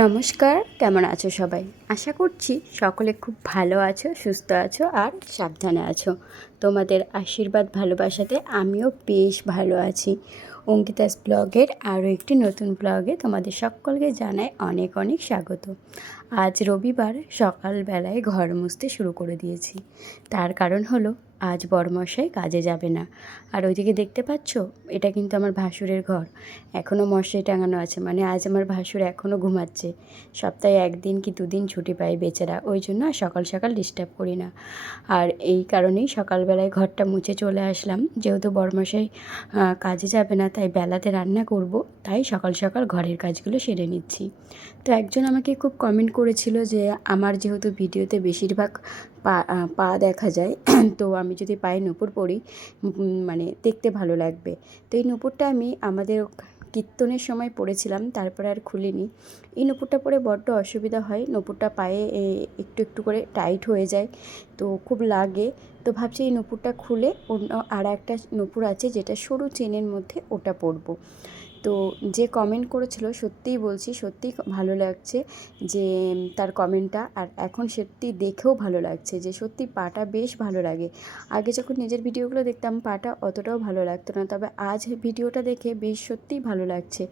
নমস্কার, কেমন আছো সবাই? আশা করছি সকলে খুব ভালো আছো, সুস্থ আছো আর সাবধানে আছো। তোমাদের আশীর্বাদ ভালোবাসাতে আমিও বেশ ভালো আছি। অঙ্কিতাস ব্লগের আরও একটি নতুন ব্লগে তোমাদের সকলকে জানাই অনেক অনেক স্বাগত। আজ রবিবার সকালবেলায় ঘর মুছতে শুরু করে দিয়েছি। তার কারণ হলো আজ বড়মশাই কাজে যাবে না। আর ওইদিকে দেখতে পাচ্ছ, এটা কিন্তু আমার ভাসুরের ঘর। এখনও মশারি টাঙানো আছে, মানে আজ আমার ভাসুর এখনও ঘুমাচ্ছে। সপ্তাহে একদিন কি দুদিন ছুটি পাই বেচারা, ওই জন্য আর সকাল সকাল ডিস্টার্ব করি না। আর এই কারণেই সকালবেলায় ঘরটা মুছে চলে আসলাম। যেহেতু বড়মশাই কাজে যাবে না, তাই বেলাতে রান্না করব, তাই সকাল সকাল ঘরের কাজগুলো সেরে নিচ্ছি। তো একজন আমাকে খুব কমেন্ট করেছিল যে আমার যেহেতু ভিডিওতে বেশিরভাগ পা দেখা যায়, তো আমি যদি পায়ে নূপুর পরি মানে দেখতে ভালো লাগবে। তো এই নূপুরটা আমি আমাদের কীর্তনের সময় পরেছিলাম, তারপরে আর খুলিনি। এই নূপুরটা পরে বড্ড অসুবিধা হয়, নূপুরটা পায়ে একটু একটু করে টাইট হয়ে যায়, তো খুব লাগে। তো ভাবছি এই নূপুরটা খুলে অন্য আর একটা নূপুর আছে যেটা সরু চেনের মধ্যে, ওটা পরবো। তো যে কমেন্ট করেছিল, সত্যিই বলছি, সত্যিই ভালো লাগছে যে তার কমেন্টটা। আর এখন সত্যি দেখেও ভালো লাগছে যে সত্যি পাটা বেশ ভালো লাগে। আগে যখন নিজের ভিডিওগুলো দেখতাম পাটা অতটাও ভালো লাগতো না, তবে আজ ভিডিওটা দেখে বেশ সত্যিই ভালো লাগছে।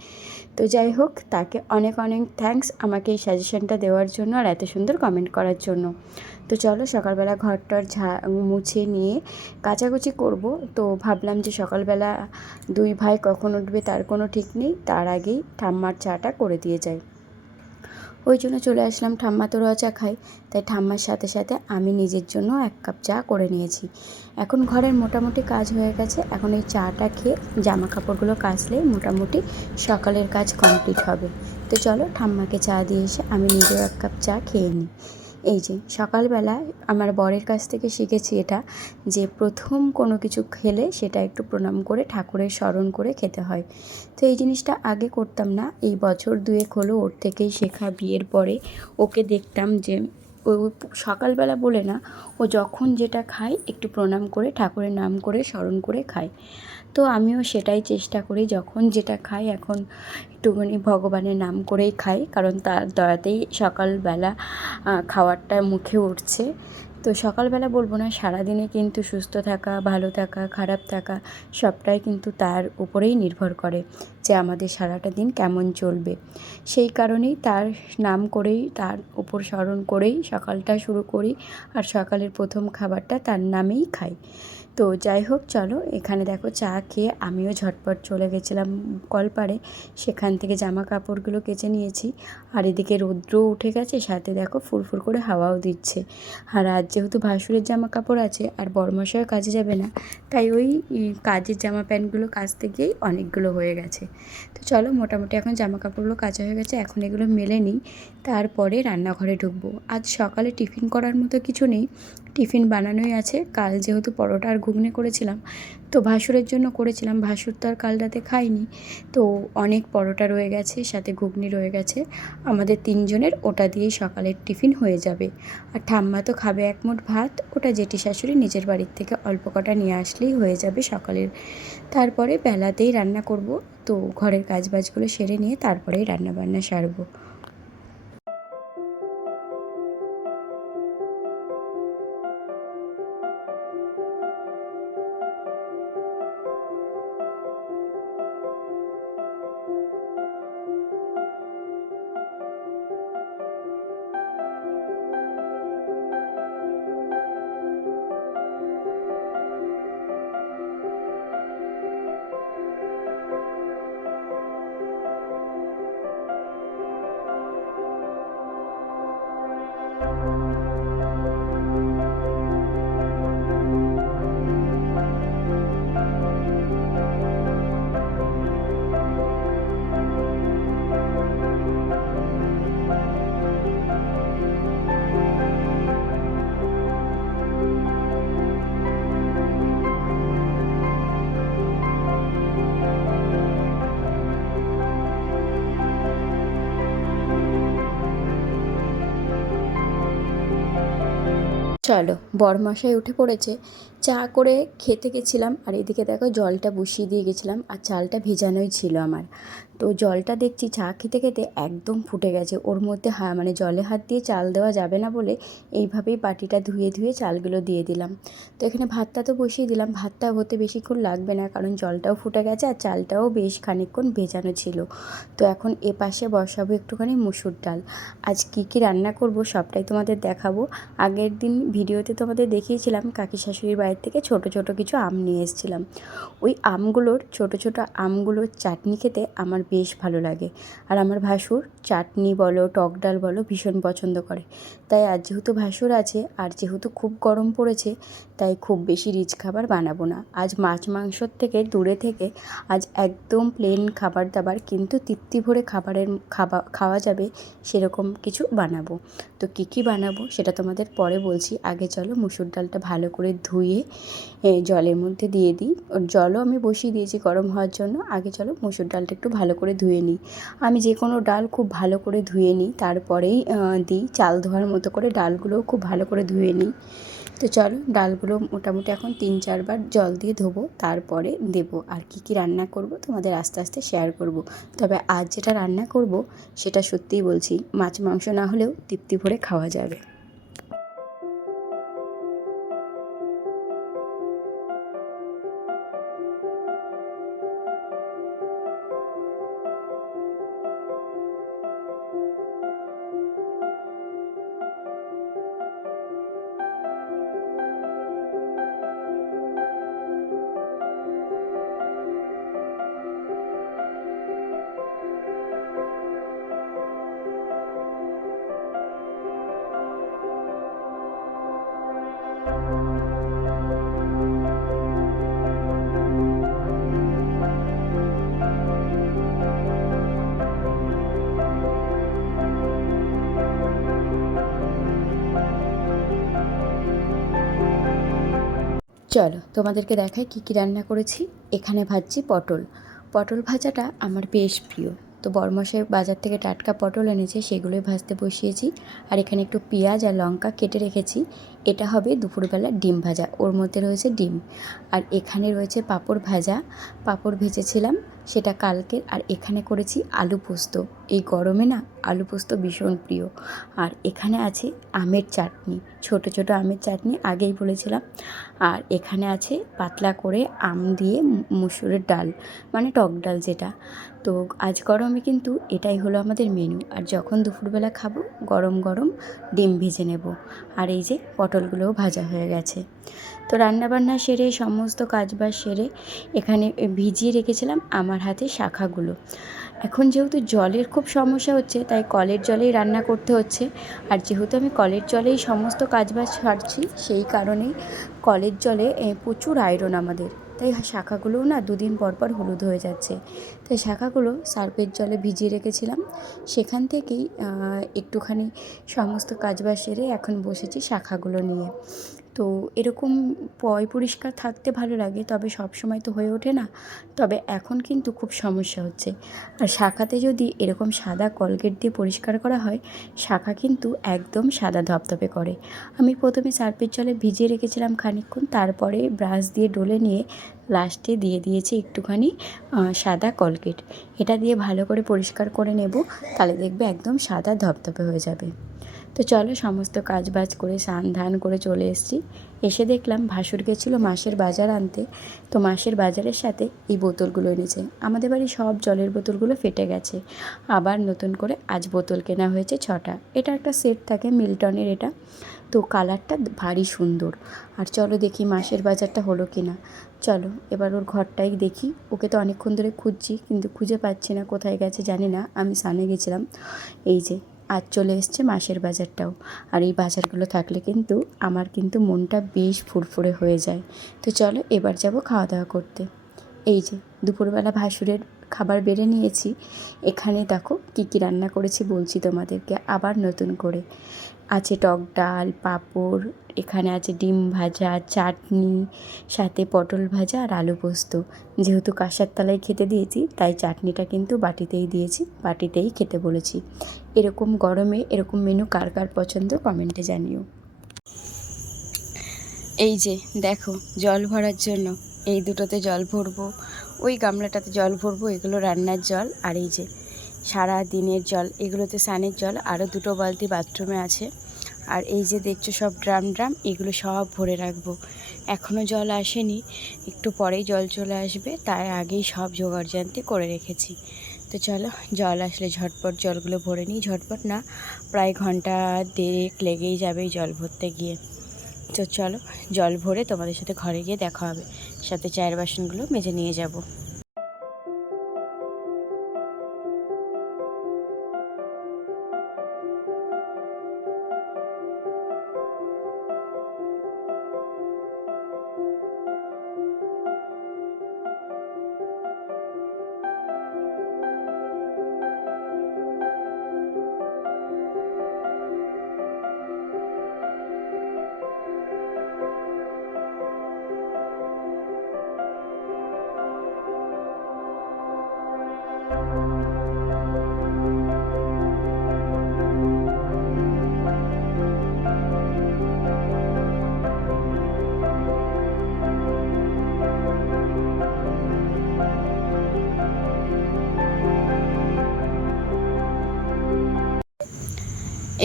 তো যাই হোক, তাকে অনেক অনেক থ্যাঙ্কস আমাকে এই সাজেশনটা দেওয়ার জন্য আর এত সুন্দর কমেন্ট করার জন্য। তো চলো সকালবেলা ঘরটার মুছে নিয়ে কাচাকুচি করব। তো ভাবলাম যে সকালবেলা দুই ভাই কখন উঠবে তার কোনো ঠিক নেই, তার আগেই ঠাম্মার চাটা করে দিয়ে যায়। ওই জন্য চলে আসলাম, ঠাম্মা তো র চা খাই, তাই ঠাম্মার সাথে সাথে আমি নিজের জন্য 1 কাপ চা করে নিয়েছি। এখন ঘরের মোটামুটি কাজ হয়ে গেছে, এখন এই চাটা খেয়ে জামা কাপড়গুলো কাচলেই মোটামুটি সকালের কাজ কমপ্লিট হবে। তো চলো ঠাম্মাকে চা দিয়ে এসে আমি নিজেও 1 কাপ চা খেয়ে নিই। এই যে সকালবেলা আমার বরের কাছ থেকে শিখেছি এটা, যে প্রথম কোনো কিছু খেলে সেটা একটু প্রণাম করে ঠাকুরের স্মরণ করে খেতে হয়। তো এই জিনিসটা আগে করতাম না, এই বছর 2 হলো ওর থেকেই শেখা। বিয়ের পরে ওকে দেখতাম যে ও সকালবেলা বলে না, ও যখন যেটা খায় একটু প্রণাম করে ঠাকুরের নাম করে স্মরণ করে খায়। তো আমিও সেটাই চেষ্টা করি, যখন যেটা খাই এখন একটুখানি ভগবানের নাম করেই খাই, কারণ তার দয়াতেই সকালবেলা খাওয়ারটা মুখে উঠছে। তো সকালবেলা বলবো না, সারাদিনে কিন্তু সুস্থ থাকা, ভালো থাকা, খারাপ থাকা সবটাই কিন্তু তার উপরেই নির্ভর করে যে আমাদের সারাটা দিন কেমন চলবে। সেই কারণেই তার নাম করেই, তার উপর স্মরণ করেই সকালটা শুরু করি, আর সকালের প্রথম খাবারটা তার নামেই খাই। তো যাই হোক, চলো এখানে দেখো চা খেয়ে আমিও ঝটপট চলে গেছিলাম কলপাড়ে, সেখান থেকে জামা কাপড়গুলো কেচে নিয়েছি। আর এদিকে রৌদ্রও উঠে গেছে, সাথে দেখো ফুরফুর করে হাওয়াও দিচ্ছে। আর আজ যেহেতু ভাসুরের জামা কাপড় আছে আর বড়মশাইও কাজে যাবে না, তাই ওই কাজের জামা প্যান্টগুলো কাচতে গিয়েই অনেকগুলো হয়ে গেছে। তো চলো মোটামুটি এখন জামা কাপড়গুলো কাচা হয়ে গেছে, এখন এগুলো মেলে নিই, তারপরে রান্নাঘরে ঢুকবো। আজ সকালে টিফিন করার মতো কিছু নেই, টিফিন বানানোই আছে। কাল যেহেতু পরোটা আর ঘুগনি করেছিলাম, তো ভাসুরের জন্য করেছিলাম, ভাসুর তো আর কাল রাতে খাইনি, তো অনেক পরোটা রয়ে গেছে, সাথে ঘুগনি রয়ে গেছে। আমাদের 3 জনের ওটা দিয়েই সকালের টিফিন হয়ে যাবে। আর ঠাম্মা তো খাবে 1 মুঠ ভাত, ওটা জেঠি শাশুড়ি নিজের বাড়ির থেকে অল্প কটা নিয়ে আসলেই হয়ে যাবে সকালের। তারপরে বেলাতেই রান্না করব, তো ঘরের কাজবাজগুলো সেরে নিয়ে তারপরেই রান্নাবান্না সারবো। চলো, বরমশাই উঠে পড়েছে, চা করে খেতে গেছিলাম, আর এদিকে দেখো জলটা বসিয়ে দিয়ে গেছিলাম, আর চালটা ভেজানোই ছিল আমার। তো জলটা দেখছি চা খেতে খেতে একদম ফুটে গেছে। ওর মধ্যে মানে জলে হাত দিয়ে চাল দেওয়া যাবে না বলে এইভাবেই বাটিটা ধুয়ে ধুয়ে চালগুলো দিয়ে দিলাম। তো এখানে ভাতটা তো বসিয়ে দিলাম, ভাতটা হতে বেশিক্ষণ লাগবে না, কারণ জলটাও ফুটে গেছে আর চালটাও বেশ খানিকক্ষণ ভেজানো ছিল। তো এখন এপাশে বসাবো একটুখানি মুসুর ডাল। আজ কী কী রান্না করব সবটাই তোমাদের দেখাবো। আগের দিন ভিডিওতে তোমাদের দেখিয়েছিলাম কাকি শাশুড়ির বাড়ির থেকে ছোট ছোট কিছু আম নিয়ে এসেছিলাম। ওই আমগুলোর ছোট ছোট আমগুলোর চাটনি খেতে আমার বেশ ভালো লাগে। আর আমার ভাসুর চাটনি বলো টক ডাল বলো ভীষণ পছন্দ করে। তাই আজ যেহেতু ভাসুর আছে আর যেহেতু খুব গরম পড়েছে, তাই খুব বেশি রিচ খাবার বানাবো না। আজ মাছ মাংসর থেকে দূরে থেকে আজ একদম প্লেন খাবার দাবার, কিন্তু তৃপ্তি ভরে খাওয়া যাবে সেরকম কিছু বানাবো। তো কী কী বানাবো সেটা তোমাদের পরে বলছি। আগে চলো মুসুর ডালটা ভালো করে ধুয়ে জলের মধ্যে দিয়ে দিই। জলও আমি বসিয়ে দিয়েছি গরম হওয়ার জন্য। আগে চলো মুসুর ডালটা একটু ভালো করে ধুয়ে নিই। আমি যে কোনো ডাল খুব ভালো করে ধুয়ে নিই, তারপরেই দিই। চাল ধোয়ার মতো করে ডালগুলোও খুব ভালো করে ধুয়ে নিই। তো চলো ডালগুলো মোটামুটি এখন 3-4 বার জল দিয়ে ধোবো, তারপরে দেবো। আর কী কী রান্না করব তোমাদের আস্তে আস্তে শেয়ার করব। তবে আজ যেটা রান্না করব সেটা সত্যিই বলছি, মাছ মাংস না হলেও তৃপ্তি ভরে খাওয়া যাবে। চলো তোমাদেরকে দেখাই কী কী রান্না করেছি। এখানে ভাজছি পটল। পটল ভাজাটা আমার বেশ প্রিয়। তো বরমশাই বাজার থেকে টাটকা পটল এনেছে, সেগুলোই ভাজতে বসিয়েছি। আর এখানে একটু পেঁয়াজ আর লঙ্কা কেটে রেখেছি। এটা হবে দুপুরবেলা ডিম ভাজা, ওর মধ্যে রয়েছে ডিম। আর এখানে রয়েছে পাঁপড় ভাজা, পাঁপড় ভেজেছিলাম সেটা কালকের। আর এখানে করেছি আলু পোস্ত। এই গরমে না আলু পোস্ত ভীষণ প্রিয়। আর এখানে আছে আমের চাটনি, ছোট ছোট আমের চাটনি, আগেই বলেছিলাম। আর এখানে আছে পাতলা করে আম দিয়ে মুসুরের ডাল, মানে টক ডাল যেটা। তো আজ গরমে কিন্তু এটাই হলো আমাদের মেনু। আর যখন দুপুরবেলা খাবো গরম গরম ডিম ভেজে নেব। আর এই যে পটলগুলোও ভাজা হয়ে গেছে। তো রান্নাবান্না সেরে সমস্ত কাজবাজ সেরে এখানে ভিজিয়ে রেখেছিলাম আমার হাতে শাখাগুলো। এখন যেহেতু জলের খুব সমস্যা হচ্ছে, তাই কলের জলেই রান্না করতে হচ্ছে। আর যেহেতু আমি কলের জলেই সমস্ত কাজবাজ সারছি, সেই কারণেই কলের জলে প্রচুর আয়রন আমাদের, তাই শাখাগুলোও না 2 দিন পর পর হলুদ হয়ে যাচ্ছে। তাই শাখাগুলো সার্ফের জলে ভিজিয়ে রেখেছিলাম, সেখান থেকেই একটুখানি সমস্ত কাজবাজ সেরে এখন বসেছি শাখাগুলো নিয়ে। তো এরকম পরিষ্কার থাকতে ভালো লাগে, তবে সব সময় তো হয়ে ওঠে না। তবে এখন কিন্তু খুব সমস্যা হচ্ছে। আর শাখাতে যদি এরকম সাদা কলগেট দিয়ে পরিষ্কার করা হয়, শাখা কিন্তু একদম সাদা ধপধপে করে। আমি প্রথমে সার্ফের জলে ভিজিয়ে রেখেছিলাম খানিকক্ষণ, তারপরে ব্রাশ দিয়ে ডলে নিয়ে লাস্টে দিয়ে দিয়েছি একটুখানি সাদা কলগেট। এটা দিয়ে ভালো করে পরিষ্কার করে নেব, তাহলে দেখবে একদম সাদা ধপধপে হয়ে যাবে। তো চলো সমস্ত কাজবাজ করে স্নান ধান করে চলে এসেছি। এসে দেখলাম ভাসুর গেছিলো মাসের বাজার আনতে। তো মাসের বাজারের সাথে এই বোতলগুলো এনেছে। আমাদের বাড়ির সব জলের বোতলগুলো ফেটে গেছে, আবার নতুন করে আজ বোতল কেনা হয়েছে 6টা। এটা একটা সেট থাকে মিল্টনের এটা। তো কালারটা ভারী সুন্দর। আর চলো দেখি মাসের বাজারটা হলো কি না। চলো এবার ওর ঘরটাই দেখি। ওকে তো অনেকক্ষণ ধরে খুঁজছি, কিন্তু খুঁজে পাচ্ছি না, কোথায় গেছে জানি না। আমি স্নানে গেছিলাম। এই যে আজ চলে এসছে মাসের বাজারটাও। আর এই বাজারগুলো থাকলে কিন্তু আমার কিন্তু মনটা বেশ ফুরফুরে হয়ে যায়। তো চলো এবার যাব খাওয়া দাওয়া করতে। এই যে দুপুরবেলা ভাসুরের খাবার বেড়ে নিয়েছি। এখানে দেখো কী কী রান্না করেছি বলছি তোমাদেরকে আবার নতুন করে। আছে টক ডাল, পাঁপড়, এখানে আছে ডিম ভাজা, চাটনি, সাথে পটল ভাজা আর আলু পোস্ত। যেহেতু কাঁসার তলায় খেতে দিয়েছি, তাই চাটনিটা কিন্তু বাটিতেই দিয়েছি, বাটিতেই খেতে বলেছি। এরকম গরমে এরকম মেনু কার কার পছন্দ কমেন্টে জানিও। এই যে দেখো, জল ভরার জন্য এই দুটোতে জল ভরবো, ওই গামলাটাতে জল ভরবো, এগুলো রান্নার জল। আর এই যে সারা দিনের জল, এগুলোতে স্নানের জল। আরও দুটো বালতি বাথরুমে আছে। আর এই যে দেখছো সব ড্রাম ড্রাম, এগুলো সব ভরে রাখবো। এখনও জল আসেনি, একটু পরেই জল চলে আসবে, তার আগেই সব জোগাড়যন্ত্র করে রেখেছি। তো চলো, জল আসলে ঝটপট জলগুলো ভরে নিই। ঝটপট না, প্রায় ঘন্টা দেড়েক লেগেই যাবে এই জল ভরতে গিয়ে। তো চলো, জল ভরে তোমাদের সাথে ঘরে গিয়ে দেখা হবে, সাথে চায়ের বাসনগুলো মেজে নিয়ে যাব।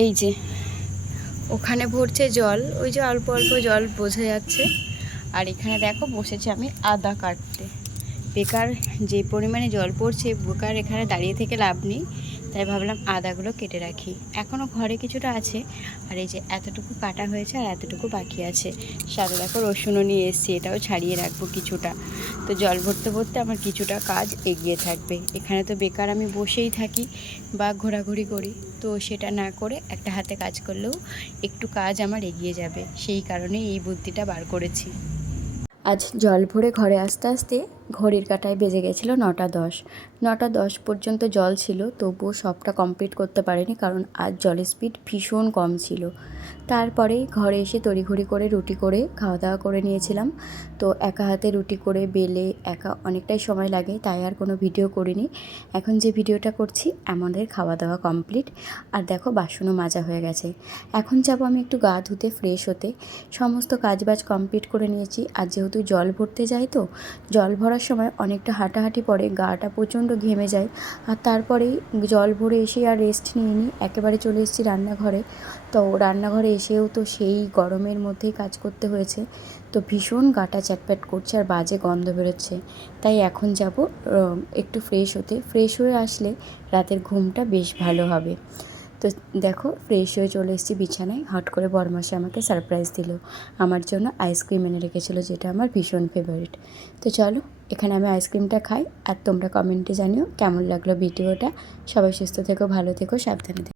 এই যে ওখানে ভরছে জল, ওই যে অল্প অল্প জল বোঝা যাচ্ছে। আর এখানে দেখো বসেছি আমি আদা কাটতে। বেকার যে পরিমাণে জল পড়ছে, বেকার এখানে দাঁড়িয়ে থেকে লাভ নেই, তাই ভাবলাম আদাগুলো কেটে রাখি। এখনও ঘরে কিছুটা আছে। আর এই যে এতটুকু কাটা হয়েছে আর এতটুকু বাকি আছে। সাথে দেখো রসুনও নিয়ে এসেছি, এটাও ছাড়িয়ে রাখবো কিছুটা। তো জল ভরতে ভরতে আমার কিছুটা কাজ এগিয়ে থাকবে। এখানে তো বেকার আমি বসেই থাকি বা ঘোরাঘুরি করি, তো সেটা না করে একটা হাতে কাজ করলেও একটু কাজ আমার এগিয়ে যাবে। সেই কারণে এই বুদ্ধিটা বার করেছি। আজ জল ভরে ঘরে আসতে আসতে ঘড়ির কাঁটায় বেজে গেছিলো 9:10। 9:10 পর্যন্ত জল ছিল, তবুও সবটা কমপ্লিট করতে পারিনি, কারণ আজ জলের স্পিড ভীষণ কম ছিল। তারপরেই ঘরে এসে তড়িঘড়ি করে রুটি করে খাওয়া দাওয়া করে নিয়েছিলাম। তো একা হাতে রুটি করে বেলে একা অনেকটাই সময় লাগে, তাই আর কোনো ভিডিও করিনি। এখন যে ভিডিওটা করছি, আমাদের খাওয়া দাওয়া কমপ্লিট। আর দেখো বাসনও মাজা হয়ে গেছে। এখন যাব আমি একটু গা ধুতে, ফ্রেশ হতে। সমস্ত কাজবাজ কমপ্লিট করে নিয়েছি। আর যেহেতু জল ভরতে যাই, তো জল ভরার সময় অনেকটা হাঁটাহাঁটি পরে গাটা প্রচণ্ড ঘেমে যায়। আর তারপরেই জল ভরে এসে আর রেস্ট নিইনি, একেবারে চলে এসেছি রান্নাঘরে। তো রান্নাঘরে এসেও তো সেই গরমের মধ্যেই কাজ করতে হয়েছে। তো ভীষণ গাটা চ্যাটপ্যাট করছে আর বাজে গন্ধ বেরোচ্ছে। তাই এখন যাব একটু ফ্রেশ হতে। ফ্রেশ হয়ে আসলে রাতের ঘুমটা বেশ ভালো হবে। তো দেখো, ফ্রেশ হয়ে চলে এসেছি বিছানায়। হট করে বরমাসে আমাকে সারপ্রাইজ দিল, আমার জন্য আইসক্রিম এনে রেখেছিলো, যেটা আমার ভীষণ ফেভারিট। তো চলো, এখানে আমি আইসক্রিমটা খাই। আর তোমরা কমেন্টে জানিও কেমন লাগলো ভিডিওটা। সবাই সুস্থ থেকো, ভালো থেকো, সাবধানে থেকো।